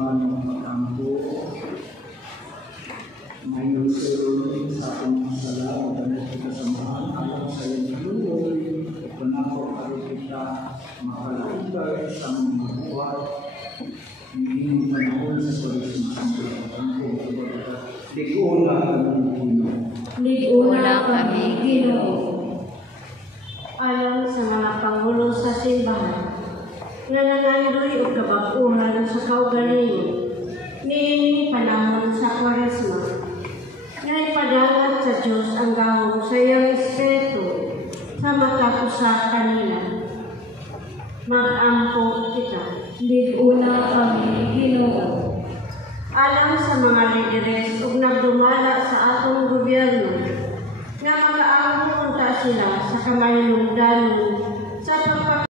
iban ng pagkampo, may nagsirunin sa ating mga sala, magandang kasamahan, alam sa iyong luloy, panapok at kita, makalagay sa mga buwan, hingin panahon sa Christmas ang pagkampo, liguna kami Ginoo. Liguna kami Ginoo. Alang sa mga pangulo sa simbahan, nga nangandoy o kabakuhan sa kaugalingon, niini panahon sa Kwaresma, nga ipadagat sa Diyos ang gahong sa iyang Espiritu sa matapusa kanila. Mag-ampo kita. Liguna kami Ginoo. Alang sa mga lideres ug nagdumala sa atong gobyerno, nga makaampo unta sila sa kamayulong dalong